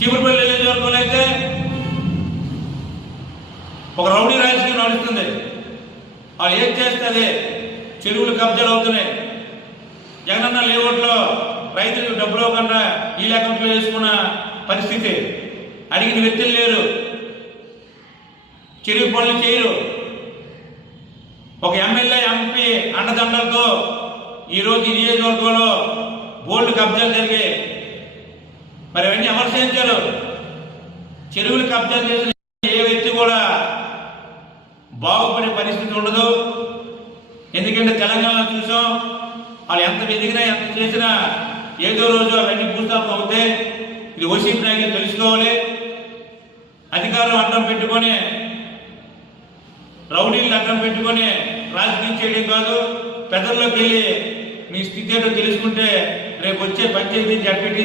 చీపురుపల్లి నియోజకవర్గంలో అయితే ఒక రౌడీ రాజకీయం నడుస్తుంది. వాళ్ళు ఏం చేస్తుంది చెరువులు కబ్జాలు అవుతున్నాయి. జగనన్న లేఅవుట్లో రైతులకు డబ్బులు ఇవ్వకుండా ఈ అకౌంట్లో వేసుకున్న పరిస్థితి. అడిగిన వ్యక్తులు లేరు. చెరువు పనులు చేయరు. ఒక ఎమ్మెల్యే ఎంపీ అండదండలతో ఈరోజు ఈ నియోజకవర్గంలో బోర్డు కబ్జాలు జరిగాయి. మరి అవన్నీ ఎవరు చెరువులు కబ్జా చేసిన ఏ వ్యక్తి కూడా బాగుపడే పరిస్థితి ఉండదు. ఎందుకంటే తెలంగాణ చూసాం వాళ్ళు ఎంత వెతికినా ఎంత చేసినా ఏదో రోజు అవన్నీ భూస్థాపన అవుతే ఇది వైసీపీ నాయకులు తెలుసుకోవాలి. అధికారులు అడ్డం పెట్టుకొని రౌడీలను అడ్డం పెట్టుకొని రాజకీయం చేయడం కాదు. పెద్దల్లోకి వెళ్ళి మీ స్థితి ఏంటో తెలుసుకుంటే రేపు వచ్చే పంచాయతీ జడ్పీటీ